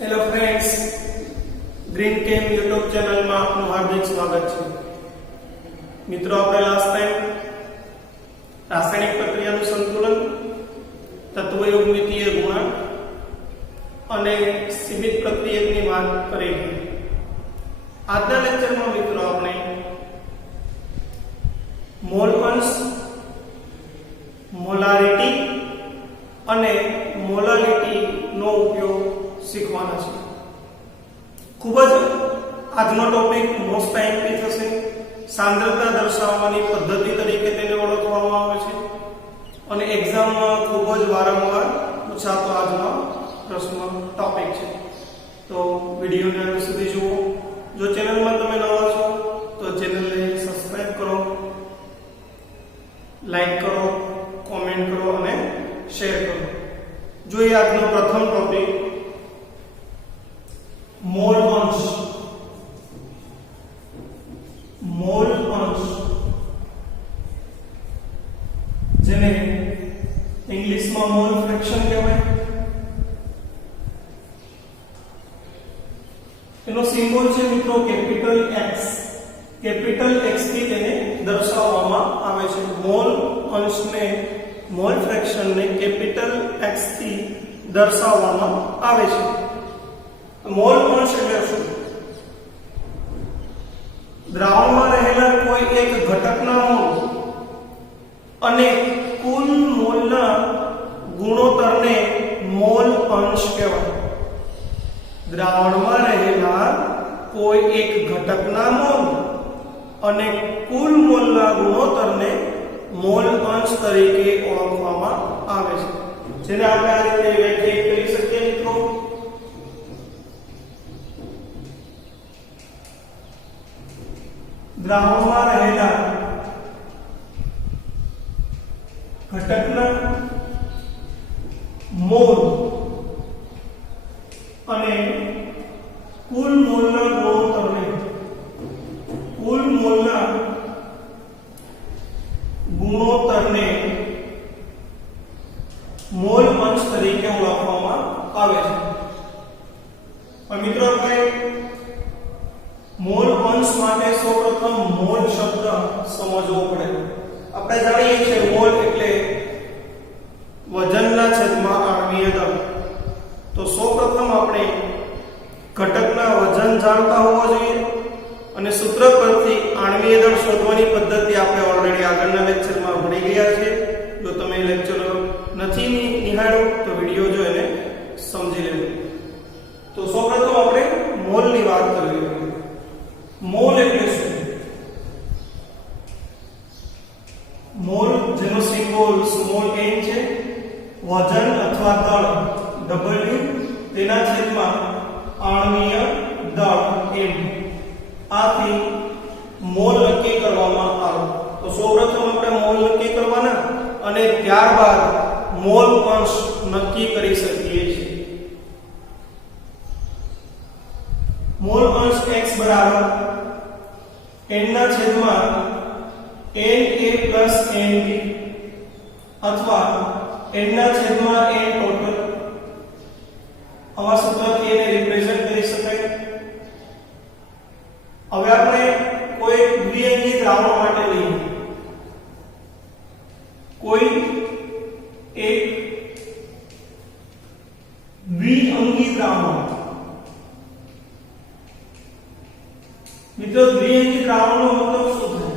Hello friends, green કેમ YouTube ચેનલમાં આપનું હાર્દિક સ્વાગત છે. મિત્રો, આપણે લાસ્ટ ટાઈમ રાસાયણિક પ્રક્રિયાનું સંતુલન, તત્વયોગમિતીય ગુણાંક અને સીમિત પ્રક્રિયકની વાત કરી. આજના લેક્ચરમાં મિત્રો આપણે મોલ અંશ, મોલારિટી અને મોલાલિટી નો ઉપયોગ શીખવાના છે. ખૂબ જ આજનો ટોપિક મોસ્ટ ટાઈમથી થશે. સાંદ્રતા દર્શાવવાની પદ્ધતિ તરીકે તેને ઓળખવામાં આવે છે અને એક્ઝામમાં ખૂબ જ વારંવાર પૂછાતો આજનો પ્રશ્ન ટોપિક છે. તો વિડીયોને અંત સુધી જુઓ. જો ચેનલમાં તમે નવા છો તો ચેનલને સબસ્ક્રાઇબ કરો, લાઈક કરો, કોમેન્ટ કરો અને શેર કરો. જોઈએ આજનો પ્રથમ ટોપિક, મોલ અંશ. મોલ અંશ જેને ઇંગ્લિશમાં મોલ ફ્રેક્શન કહેવાય. એનો સિમ્બોલ છે મિત્રો કેપિટલ X. કેપિટલ X થી તેને દર્શાવવામાં આવે છે. મોલ અંશને, મોલ ફ્રેક્શનને કેપિટલ X થી દર્શાવવામાં આવે છે. મોલ અંશ એટલે શું? દ્રાવણમાં રહેલા કોઈ એક ઘટકના મોલ અને કુલ મોલના ગુણોત્તરને મોલ અંશ કહેવાય. દ્રાવણમાં રહેલા કોઈ એક ઘટકના મોલ અને કુલ મોલના ગુણોત્તરને મોલ અંશ તરીકે ઓળખવામાં આવે છે, જેને આપણે આ રીતે વ્યાખ્યાયિત કરી શકીએ મિત્રો. દ્રાવણમાં રહેલા ઘટકના મોલ અને કુલ મોલના ગુણોત્તરને મોલ અંશ તરીકે ઓળખવામાં આવે છે. પણ મિત્રો, આપણે મોલ અંશ માટે સૌપ્રથમ મોલ શબ્દ સમજવો પડે. આપણે જાણીએ છીએ મોલ એટલે વજનના છેદમાં આણ્વીય દળ. તો સૌપ્રથમ આપણે ઘટકના વજન જાણતા હોવા જોઈએ અને સૂત્ર પરથી આણ્વીય દળ શોધવાની પદ્ધતિ આપણે ઓલરેડી આગળના લેક્ચરમાં ભણી ગયા છે. જો તમે લેક્ચર નથી નિહાળ્યો તો વિડિયો જો એને સમજી લેજો. તો સૌપ્રથમ આપણે મોલની વાત કરવી જોઈએ. મોલ એટલે શું? મોલ જેનો સિમ્બોલ સ્મોલ n છે, વજન અથવા દળ W, તેના છેદમાં આણ્વીય દળ m. આથી મોલ નક્કી કરવામાં આવે. તો સૌપ્રથમ આપણે મોલ નક્કી કરવાના અને ત્યારબાદ મોલ અંશ નક્કી કરી શકીએ છીએ. મોલ અંશ x બરાબર n ના છેદમાં na plus nb અથવા n ના છેદમાં n ટોટલ, આવા સૂત્રથી એને રિપ્રેઝન્ટ કરી શકાય. હવે આપણે કોઈ દ્વિઅંગી દ્રાવણ માટે લઈએ. કોઈ એક દ્વિઅંગી દ્રાવણ. મિત્રો, દ્વિઅંગી દ્રાવણનો મતલબ શું થાય?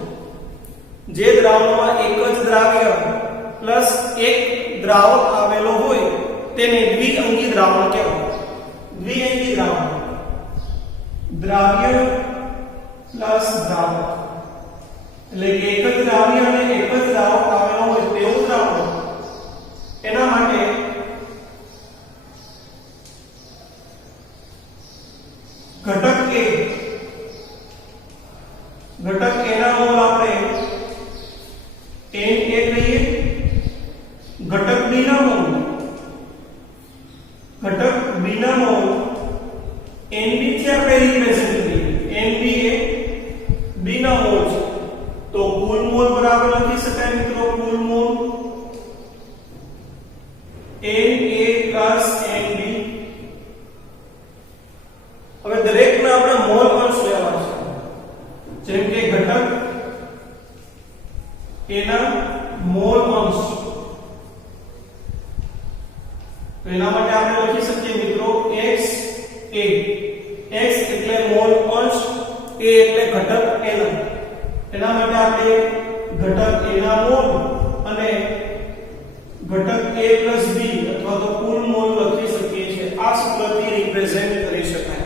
જે દ્રાવણમાં એક જ દ્રાવ્ય પ્લસ એક દ્રાવક આવેલો હોય તેને દ્વિઅંગી દ્રાવણ કહેવાય. દ્વિઅંગી દ્રાવણ દ્રાવ્ય પ્લસ દ્રાવક, એટલે કે એક જ દ્રાવ્ય અને એક જ દ્રાવક આવેલો હોય તેવું દ્રાવણ. એના માટે ઘટક એના મોલ આપણે n1 લઈએ. ઘટક b ના મોલ nb થી આપણે રિપ્રેઝન્ટ કરીએ. nb એ b ના મોલ છે. તો કુલ મોલ બરાબર લખી શકાય મિત્રો, કુલ મોલ હવે દરેકના આપણે મોલ અંશ લેવા છે, જેમ કે ઘટક એના મોલ અંશ, તો એના માટે આપણે લખી શકીએ મિત્રો x a, x એટલે મોલ અંશ, a એટલે ઘટક એના, એના માટે આપણે ઘટક a ના મોલ અને ઘટક a + b અથવા તો કુલ મોલ લખી શકીએ છીએ. આ સૂત્રથી રિપ્રેઝેન્ટ કરી શકાય.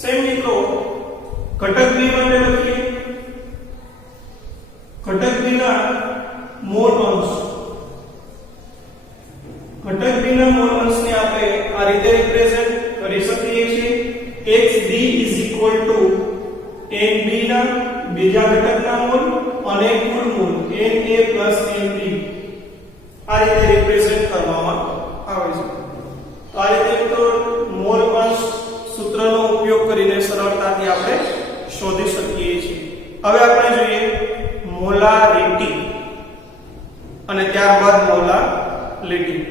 સેમ મિત્રો ઘટક b માટે લખીએ, ઘટક b ના મોલ અંશ, ઘટક b ના મોલ અંશને આપણે આ રીતે રિપ્રેઝેન્ટ કરી શકીએ છીએ. xb = nb ના બીજા ઘટકના મોલ અને કુલ મોલ na + nb, આ રીતે રિપ્રેઝેન્ટ કરવામાં આવે છે. તો આ રીતે તો મોલ અંશ સૂત્રનો ઉપયોગ કરીને સરળતાથી આપણે શોધી શકીએ છીએ. હવે આપણે જોઈએ મોલારિટી અને ત્યારબાદ મોલાલિટી.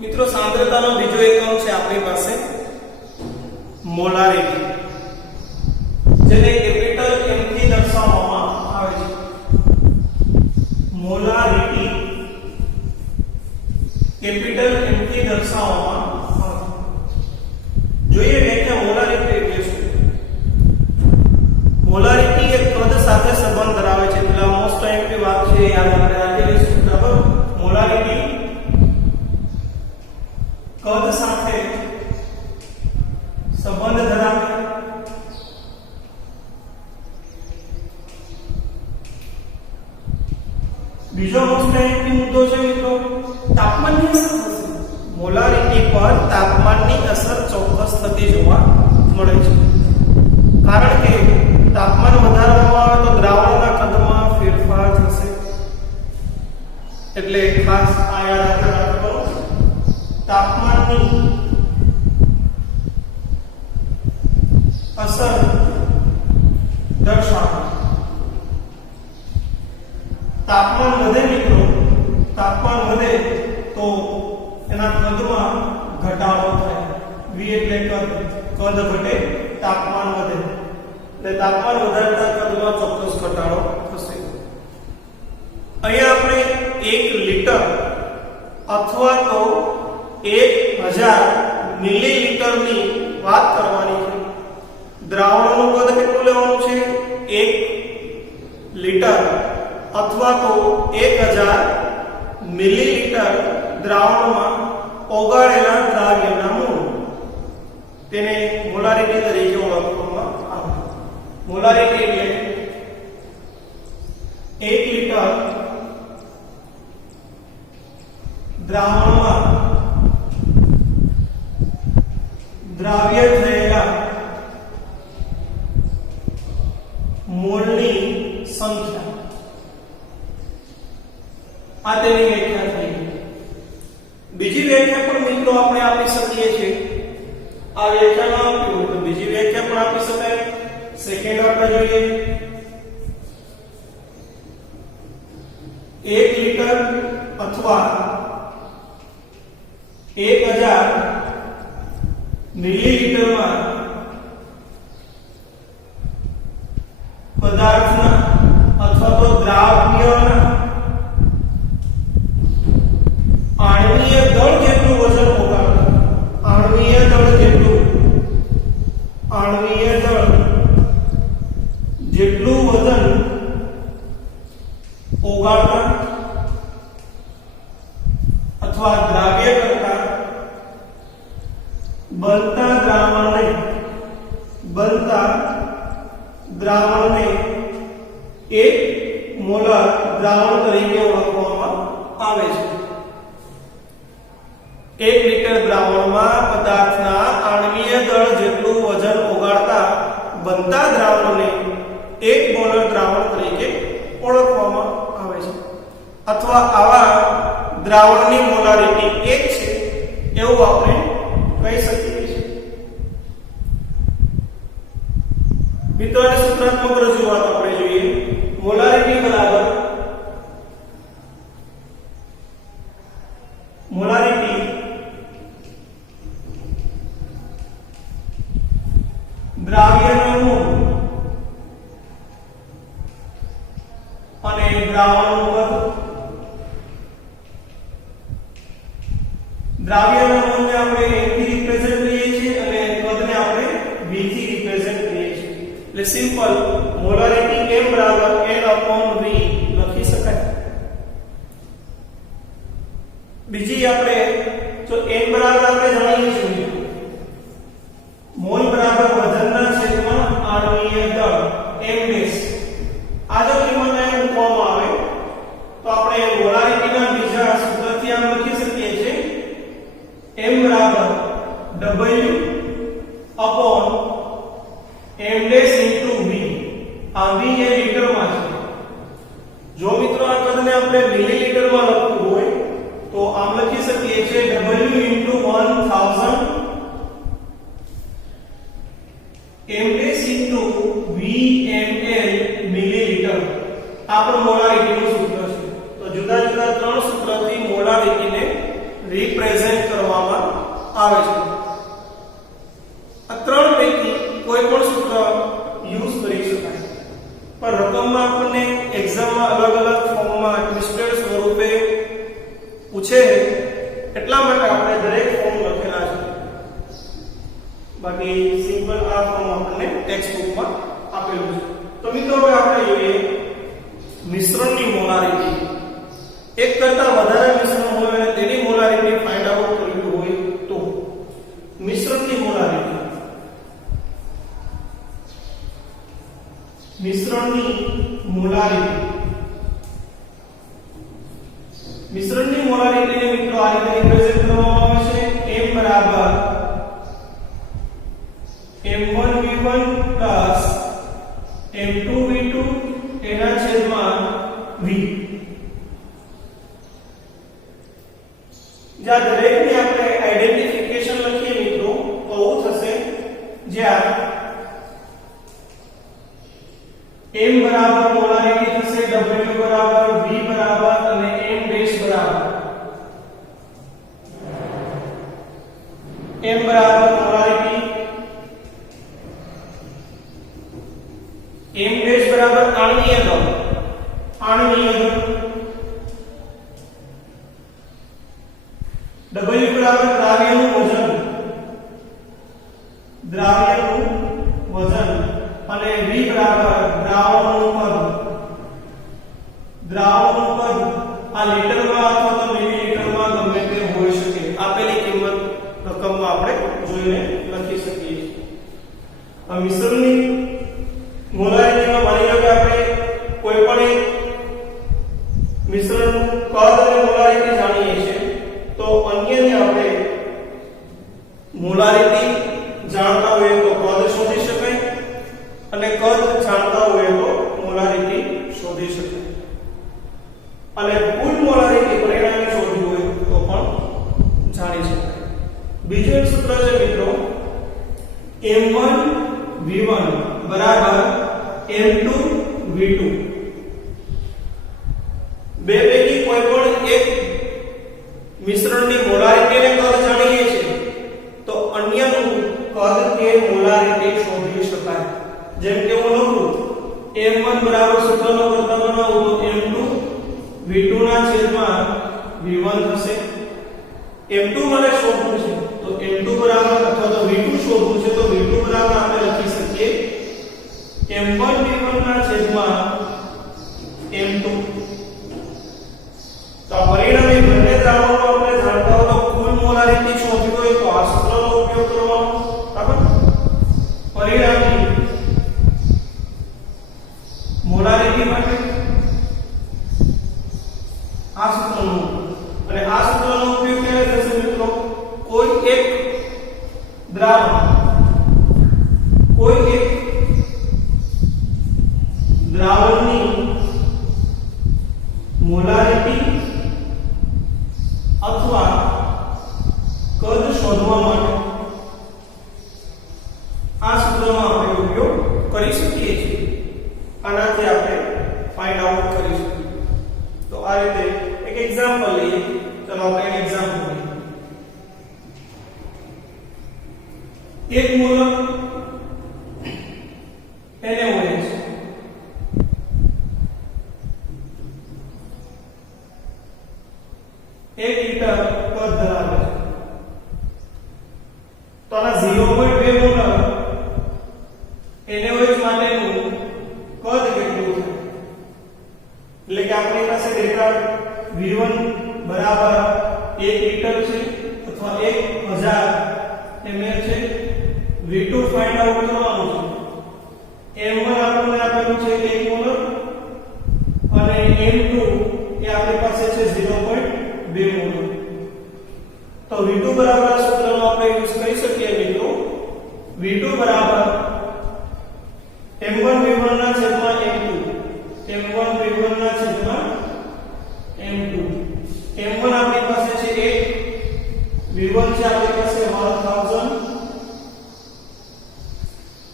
મિત્રો સાંદ્રતાનો બીજો એકમ છે આપણી પાસે મોલારિટી, જેને કેપિટલ M થી દર્શાવવામાં આવે છે. મોલારિટી કેપિટલ M થી દર્શાવવામાં આવે છે. જોઈએ વ્યાખ્યા મોલારિટી એટલે શું. મોલારિટી એક કદ સાથે સંબંધ ધરાવે છે. એટલે મોસ્ટ ટાઈમ ની વાત છે, યાદ આપણે રાખેલી છે. બરાબર, મોલારિટી કદ સાથે સંબંધ ધરાવે. બીજો મોસ્ટ ટાઈમની મુદ્દો છે મિત્રો તાપમાનની અસર થશે. મોલારિટી પર તાપમાનની અસર ચોક્કસ થતી જોવા મળે છે. કારણ કે તાપમાન વધારવામાં આવે તો દ્રાવણના કદમાં ફેરફાર થશે. એટલે ખાસ આ યાદ રાખો, તાપમાનની અસર દર્શાવો. તાપમાન વધે મિત્રો, તાપમાન વધે તો એના કદમાં ઘટાડો થાય. v એટલે કદ ઘટે, તાપમાન વધે એટલે તાપમાન વધારતા કદમાં ચોક્કસ ઘટાડો થશે. અહીંયા આપણે 1 લિટર અથવા તો 1000 મિલીલીટરની વાત કરવાની છે. દ્રાવણનું કદ કેટલું લેવાનું છે? 1 લિટર અથવા તો 1000 મિલીલીટર દ્રાવણમાં ઓગાળેલા દ્રાવ્યના મોલ, તેને મોલારિટી તરીકે ઓળખવામાં આવે. મોલારિટી એટલે 1 લિટર દ્રાવણમાં દ્રાવ્ય થયેલા મોલની સંખ્યા. આ તેની વ્યાખ્યા થઈ. બીજી વ્યાખ્યા પણ મિત્રો આપણે આપી શકીએ છીએ. આ વ્યાખ્યા ના આપી હોય તો બીજી વ્યાખ્યા પણ આપી શકાય. સેકન્ડ આપણે જોઈએ, 1 લિટર અથવા 1000 મિલીલીટરમાં પદાર્થના અથવા તો દ્રાવ્યના આણ્વીય દળ જેટલું વજન ઓગાળતા, આણ્વીય દળ જેટલું વજન ઓગાળતા અથવા દ્રાવ્ય કરતા બનતા દ્રાવણને 1 મોલર દ્રાવણ તરીકે ઓળખવામાં આવે છે. 1 લિટર દ્રાવણમાં પદાર્થના આણ્વીય દળ જેટલું વજન ઓગાળતા બનતા દ્રાવણને 1 મોલર દ્રાવણ તરીકે ઓળખવામાં આવે છે. અથવા આવા દ્રાવણની મોલારિટી 1 છે એવું આપણે કહી શકીએ છીએ. મિત્રો સૂત્રાત્મક રજૂઆત આપણે જોઈએ. મોલારિટી બરાબર દ્રાવણનું કદ, દ્રાવ્યના મોલને આપણે a થી રિપ્રેઝન્ટ કરીએ છીએ અને કદને આપણે v થી રિપ્રેઝન્ટ કરીએ છીએ. એટલે સિમ્પલ મોલારિટી m બરાબર n/v લખી શકાય. બીજી આપણે જો n બરાબર આપણે જાણીએ છીએ મોલ બરાબર વજનના છેદમાં આણ્વીય દળ m ડેશ. આ જો કિંમતને મૂકવામાં આવે તો આપણે મોલારિટીના બીજા સૂત્રથી આમ લખી શકીએ છીએ m બરાબર w upon m dash into v. આ v એ લીટરમાં છે. જો મિત્રો આ કદને આપણે મિલીલીટરમાં લખવું હોય તો આમ લખી શકીએ છીએ w into 1000 m dash into vml millilitre. આ પણ મોલારિટીનું સૂત્ર છે. તો જુદા જુદા ત્રણ સૂત્રથી મોલારિટીને રિપ્રેઝન્ટ કરવામાં આવે છે. આ ત્રણ પૈકી કોઈ પણ સૂત્ર યુઝ કરી શકાય, પણ રકમમાં આપણને એક્ઝામમાં અલગ અલગ ફોર્મમાં ટ્વિસ્ટેડ સ્વરૂપે પૂછે એટલા માટે આપણે દરેક ફોર્મ લખેલા છે. બાકી સિમ્પલ આ ફોર્મ આપણને ટેક્સ્ટ બુકમાં આપેલું છે. તો મિત્રો હવે આપણે જોઈએ મિશ્રણની મોલારિટી. એક કરતા વધારે મિશ્રણ હોય અને તેની મોલારિટી ફાઇન્ડ આઉટ કરવી હોય તો મિશ્રણની મોલારિટી. મિશ્રણની મોલારિટીને મિત્રો આ રીતે રિપ્રેઝન્ટ કરવામાં આવે છે m બરાબર m1v1 m2v2 એના છેદમાં v. જ્યાં દરેકની આપણે આઈડેન્ટિફિકેશન લખીએ મિત્રો તો આવું થશે. જ્યાં m બરાબર મોલારિટી થશે w બરાબર v બરાબર અને m ડેશ બરાબર m બરાબર મોલારિટી, m ડેશ બરાબર આણ્વીય દળ, w બરાબર દ્રાવ્યનું વજન અને v બરાબર દ્રાવણનું કદ. આ લીટરમાં અથવા તો મિલીલીટરમાં ગમે તે હોઈ શકે. આપેલી કિંમત રકમમાં આપણે જોઈને લખી શકીએ છીએ. આ મિશ્રણની મોલારિટીમાં માની લો કે આપણે કોઈ પણ એક મિશ્રણનું કદ અને મોલારિટી જાણીએ છીએ તો અન્યની આપણે મોલારિટી જાણતા હોઈએ તો કદ શોધી શકાય અને કદ જાણતા હોઈએ તો મોલારિટી શોધી શકાય. અને કુલ મોલારિટી પરિણામે શોધવું હોય તો પણ જાણી શકાય. બીજું એક સૂત્ર છે મિત્રો m1v1 બરાબર m2v2. બે પૈકી કોઈ પણ એક મિશ્રણની મોલારિટીને કદ જાણીએ છીએ તો અન્યનું કદ કે મોલારિટી શોધી શકાય. જેમ કે હું લખું m1 બરાબર સૂત્રનો કરતા બનાવું તો m2 v2 ના છેદમાં v1 થશે. m2 મને શોધવું છે તો m2 બરાબર અથવા તો v2 શોધવું છે તો v2 બરાબર આપણે લખી શકીએ m1 v1 ના છેદમાં m2. તો પરિણામે બંને દ્રાવણો આપણે જાણતા હોય તો કુલ મોલારિટી શોધવી હોય તો આ સૂત્રનો ઉપયોગ કરવાનો. બરાબર. પરિણામે મોલારિટી માટે આ સૂત્રનો અને આ સૂત્રનો ઉપયોગ ક્યારે થશે મિત્રો? કોઈ એક દ્રાવણની મોલારિટી અથવા કદ શોધવા માટે આ સૂત્રનો આપણે ઉપયોગ કરી શકીએ છીએ. આનાથી આપણે ફાઇન્ડ આઉટ કરી શકીએ. તો આ રીતે એક એક્ઝામ્પલ લઈએ. ચલો આપણે એક એક્ઝામ્પલ લઈએ. એક મોલ NaOH 1 લિટર કદ ધરાવે છે. તો આના 0.2 મોલર NaOH માટેનું કદ કેટલું છે? એટલે કે આપણી પાસે ડેટા V1 બરાબર 1 લિટર છે અથવા 1000 ml છે. V2 ફાઇન્ડ આઉટ કરવાનું છે. M1 આપણને આપેલું છે 1 મોલર અને M2 એ આપણી પાસે છે 0.2 મોલર. તો V2 બરાબર આ સૂત્રનો આપણે યુઝ કરી શકીએ મિત્રો. V2 બરાબર M1 V1 ના છેદમાં M2, M1 V1 ના છેદમાં M2. M1 આપણી પાસે છે 1, V1 છે આપણી પાસે 1000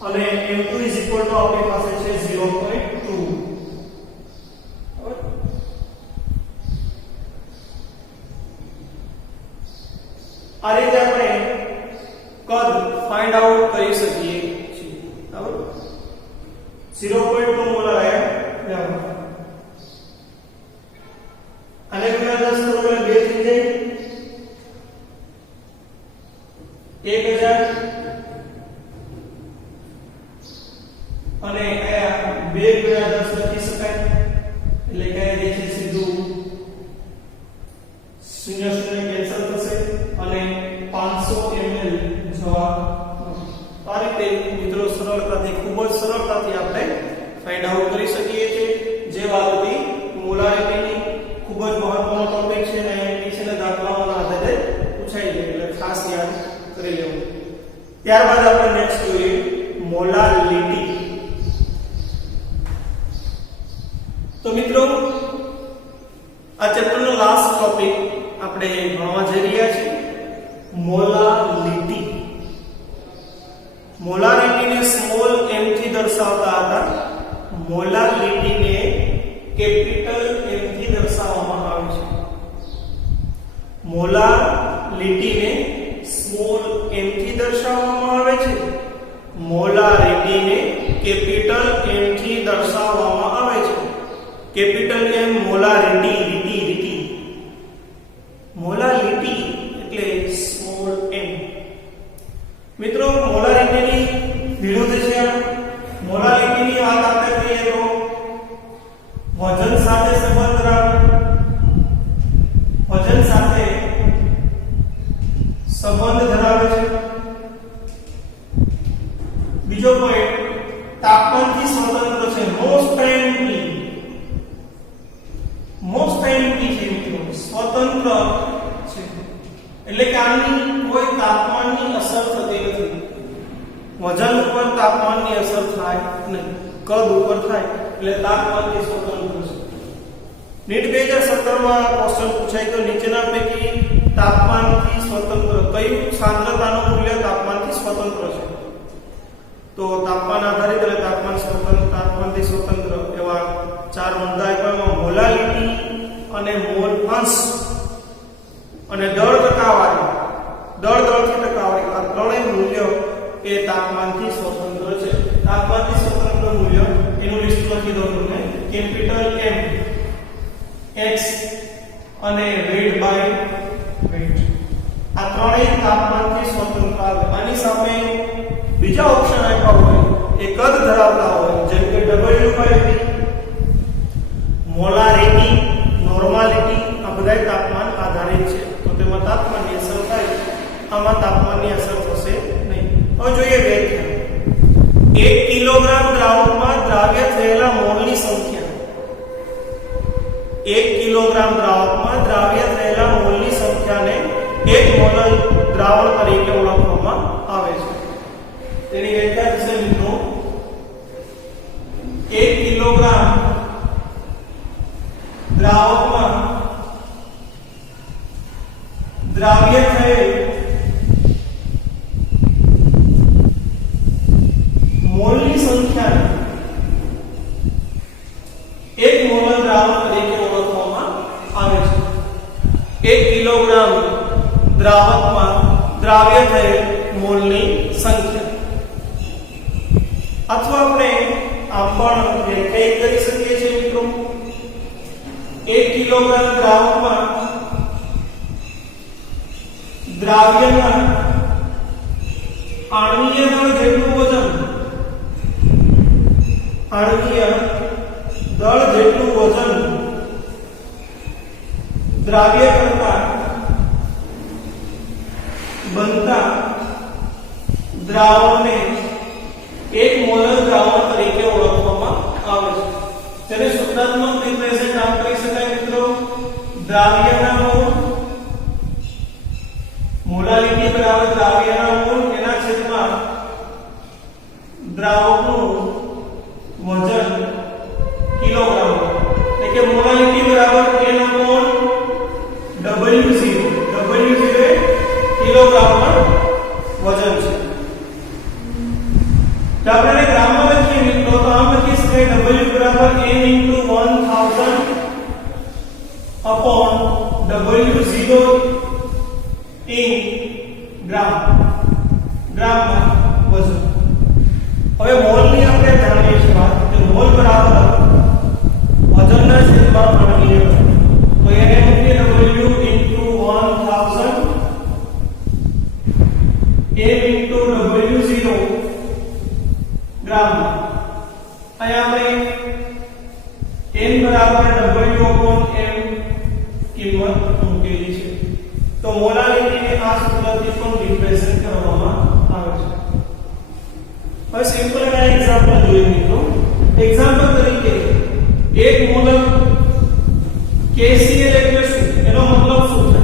અને M2 આપણી પાસે છે 0.2. આ રીતે આપણે કદ ફાઇન્ડ આઉટ કરી શકીએ છીએ. બરાબર 0.2 મોલર આયા બરાબર. અને ગુણ્યા 10 કરો એટલે 2 થઈ જાય 1000 અને આયા 2 ગુણ્યા 10 લખી શકાય એટલે કે આ જે છે સીધું 0 0 કેન્સલ થશે અને 500 ml જવાબ. આ રીતે મિત્રો સરળતાથી ખૂબ જ સરળતાથી આપણે ફાઇન્ડ આઉટ કરી શકીએ છીએ. જે વાત હતી મોલારિટીની ખૂબ જ મહત્વનો ટોપિક છે અને નીચેના દાખલાઓના આધારે પૂછાઈ જાય એટલે ખાસ યાદ કરી લેવું. ત્યારબાદ આપણે નેક્સ્ટ જોઈએ મોલારિટી. તો મિત્રો આ ચેપ્ટરનો લાસ્ટ ટોપિક આપણે ભણવા જઈ રહ્યા છીએ મોલારિટી. મોલારિટીને સ્મોલ m થી દર્શાવતા હતા. મોલારિટીને કેપિટલ M થી દર્શાવવામાં આવે છે. મોલારિટીને સ્મોલ m થી દર્શાવવામાં આવે છે. મોલારિટીને કેપિટલ M થી દર્શાવવામાં આવે છે. કેપિટલ M મોલારિટી રીટી. મોલારિટી એટલે સ્મોલ m. મિત્રો મોલારિટીની વિરુદ્ધ છે. મોલારિટીની વાત આપણે કરીએ તો વજન સાથે સંબંધ ધરાવે. વજન સાથે સંબંધ ધરાવે છે. બીજો પોઈન્ટ તાપમાનથી સ્વતંત્ર છે. મોસ્ટ ટાઈમ T છે મિત્રો, સ્વતંત્ર છે. એટલે કે આની કોઈ તાપમાનની અસર થતી નથી. વજન ઉપર તાપમાનની અસર થાય નહીં, કદ ઉપર થાય એટલે તાપમાનથી સ્વતંત્ર છે. નીટ 2017 માં ક્વેશ્ચન પૂછાય તો નીચેના પૈકી તાપમાનથી સ્વતંત્ર કયું સાંદ્રતાનું મૂલ્ય તાપમાનથી સ્વતંત્ર છે? તો તાપમાન આધારિત એટલે તાપમાનથી સ્વતંત્ર એવા ચાર મુદ્દા આપ્યા. મોલારિટી અને મોલ અંશ અને દળ ટકાવારી, દળથી ટકાવારી, આ ત્રણેય મૂલ્ય એ તાપમાનથી સ્વતંત્ર છે. તાપમાનથી સ્વતંત્ર મૂલ્ય એનું લિસ્ટ લખી દઉં તમને. કેપિટલ M, x અને વેટ બાય વેટ, આ ત્રણેય તાપમાનથી સ્વતંત્ર આવે. આની સામે બીજા ઓપ્શન આપ્યા હોય એ કદ ધરાવતા હોય જેમ કે W/V, મોલારિટી, નોર્માલિટી, આ બધા તાપમાન આધારિત છે. તો તેમાં તાપમાનની અસર થાય, આમાં તાપમાનની અસર થશે નહીં. હવે જોઈએ વ્યાખ્યા. 1 કિલોગ્રામ દ્રાવકમાં દ્રાવ્ય થયેલા મોલની સંખ્યા. 1 કિલોગ્રામ દ્રાવકમાં દ્રાવ્ય થયેલા મોલની સંખ્યાને 1 મોલ દ્રાવણ તરીકે ઓળખવામાં આવે છે. તેની વ્યાખ્યા થશે મિત્રો 1 કિલોગ્રામ દ્રાવકમાં દ્રાવ્ય થયેલ મોલની સંખ્યા 1 મોલ દ્રાવણ તરીકે ઓળખવામાં આવે છે. 1 કિલોગ્રામ દ્રાવકમાં દ્રાવ્ય થયેલ મોલની સંખ્યા. અથવા આપણે આમ પણ વ્યાખ્યાયિત કરી શકીએ છીએ મિત્રો. 1 કિલોગ્રામ દ્રાવકમાં દ્રાવ્યના આણ્વીય દળ જેટલું વજન, આણ્વીય દળ જેટલું વજન દ્રાવ્ય કરતા બનતા દ્રાવણને એક મોલર દ્રાવણ તરીકે ઓળખવામાં આવે છે. તેને સૂત્રાત્મક રિપ્રેઝન્ટ આમ કરી શકાય મિત્રો, દ્રાવ્યના મોલ, મોલાલિટી બરાબર દ્રાવ્યના મોલ એના છેદમાં દ્રાવકનું વજન કિલોગ્રામ, એટલે કે મોલાલિટી બરાબર n upon W0, W0 એ કિલોગ્રામમાં વજન છે. તો આપણે ગ્રામમાં લખીએ મિત્રો તો આમ લખી શકાય W બરાબર n into 1000 upon W0 in ગ્રામ, ગ્રામમાં વજન. હવે મોલની આપણે જાણીએ છીએ વાત કે મોલ બરાબર વજનના છેદમાં આણ્વીય બળ, તો એને મૂકીએ W into 1000 m into W0 ગ્રામ. અહીંયા આપણે n બરાબર W upon m કિંમત મૂકેલી છે. તો મોલાલિટીને આ સૂત્રથી પણ રિપ્રેઝન્ટ કરવામાં આવે છે. હવે સિમ્પલ એક એક્ઝામ્પલ જોઈએ મિત્રો. એક્ઝામ્પલ તરીકે 1 મોલર KCl એટલે શું, એનો મતલબ શું છે?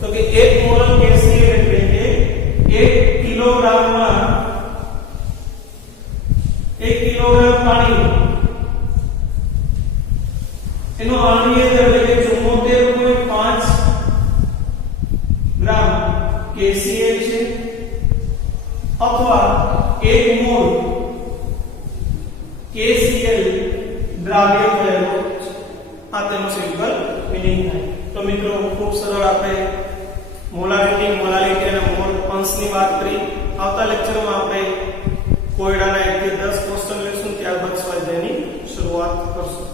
તો કે 1 મોલર KCl એટલે કે 1 કિલોગ્રામમાં 1 કિલોગ્રામ પાણી એનો આણ્વીય દર એટલે કે 74.5 ગ્રામ KCl છે, અથવા 1 મોલ KCl દ્રાવ્ય થયેલો છે. આ તેનો સિમ્પલ મીનિંગ થાય. તો મિત્રો ખૂબ સરળ આપણે મોલાલિટી, મોલાલિટી અને મોલ અંશની વાત કરી. આવતા લેક્ચરમાં આપણે કોયડાના 1 થી 10 ક્વેશ્ચન લેશું, ત્યારબાદ સ્વાધ્યાયની શરૂઆત કરશું.